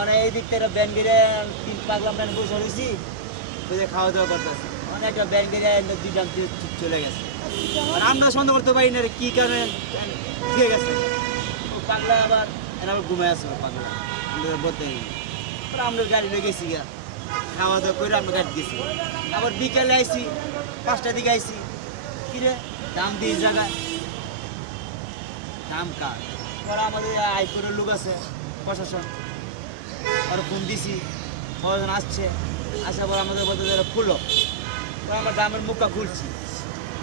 অনেক এই দিক থেকে ব্যান গিরে 3 পাগলা ব্যান বসে রয়েছি বুঝে খাওয়া দাওয়া করতেছি অনেকটা ব্যান গিরে 2 ডাম চলে গেছে আমরা সন্দেহ করতে পারি না কি কারণে ঠিক গেছে পাগলা আবার এরা ঘুমায় আছে পাগলা আমাদের বলতে আমরা গাড়ি লয়ে গেছি গা খাওয়া দাওয়া করে আমরা গাড়ি গেছি আবার বিকেলে আইসি 5টার দিকে আইসি কিরে দাম দিয়ে জায়গায় দাম কার ওরা আমাদের আইপুরের লোক আছে প্রশাসন আর ফোন দিছি কজন আসছে আসার পর আমাদের বলতে খুলো আমরা দামের মুখটা খুলছি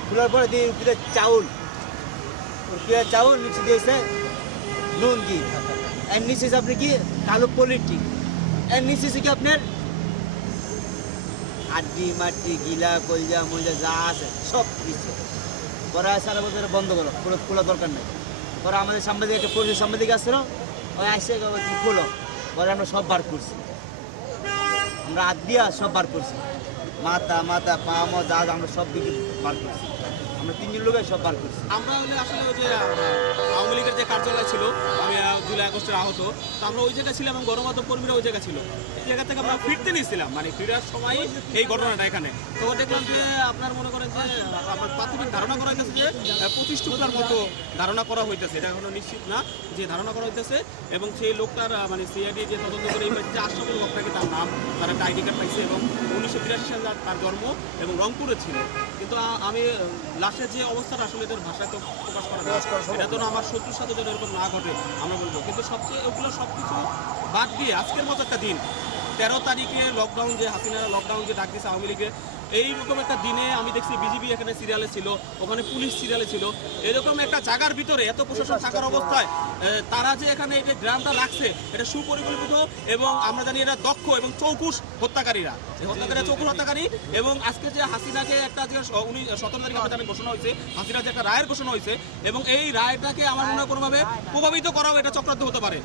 খোলার পরে দিয়ে উপরে চাউল উপরে চাউল নিচে দিয়েছে নুন কি এর নিচে আপনি কি কালো পলিটিক এর নিচে কি আপনার আড্ডি মাটি গিলা কলজা মলজা যা আছে সব কিছু পরে সারা বছর বন্ধ করো খোলা দরকার নেই পরে আমাদের সাংবাদিক একটা পুলিশের সাংবাদিক আসছিল ওই আসে খোলো পরে আমরা সব বার করছি আমরা হাত দিয়া সব বার করছি মাথা মাথা পা মা যা আমরা সব দিকে বার করছি আমরা 3 জন লোকের সব বার করছি আমরা হলে আসলে ওই যে আওয়ামী লীগের যে কার্যালয় ছিল আমি জুলাই আগস্টের আহত তো আমরা ওই জায়গায় ছিলাম এবং গণমাধ্যম কর্মীরা ওই জায়গা ছিল এই জায়গা থেকে আমরা ফিরতে নিয়েছিলাম মানে ফেরার সময় এই ঘটনাটা এখানে তো দেখলাম যে আপনার মনে করেন যে আমার প্রাথমিক ধারণা করা হইতেছে যে 25 টুকরার মতো ধারণা করা হইতেছে এটা এখনো নিশ্চিত না যে ধারণা করা হইতেছে এবং সেই লোকটার মানে সিআইডি যে তদন্ত করে এই যে 400 লোক নাকি তার নাম তার একটা আইডি কার্ড পাইছে এবং 1982 সালে তার জন্ম এবং রংপুরে ছিল কিন্তু আমি লাশের যে অবস্থাটা আসলে এদের ভাষায় তো প্রকাশ করা যায় এটা তো আমার শত্রুর সাথে যদি এরকম না ঘটে আমরা বলবো কিন্তু সবচেয়ে ওগুলো সব কিছু বাদ দিয়ে আজকের মতো একটা দিন 13 তারিখে লকডাউন যে হাসিনারা লকডাউন যে ডাক দিয়েছে আওয়ামী লীগের এইরকম একটা দিনে আমি দেখছি বিজিবি এখানে সিরিয়ালে ছিল ওখানে পুলিশ সিরিয়ালে ছিল এরকম একটা জায়গার ভিতরে এত প্রশাসন থাকার অবস্থায় তারা যে এখানে এই যে গ্রামটা রাখছে এটা সুপরিকল্পিত এবং আমরা জানি এটা দক্ষ এবং চৌকুশ হত্যাকারীরা এই হত্যাকারী চৌকুশ হত্যাকারী এবং আজকে যে হাসিনাকে একটা যে 17 তারিখে আমাদের ঘোষণা হয়েছে হাসিনা যে একটা রায়ের ঘোষণা হয়েছে এবং এই রায়টাকে আমার মনে হয় কোনোভাবে প্রভাবিত করাও এটা চক্রান্ত হতে পারে।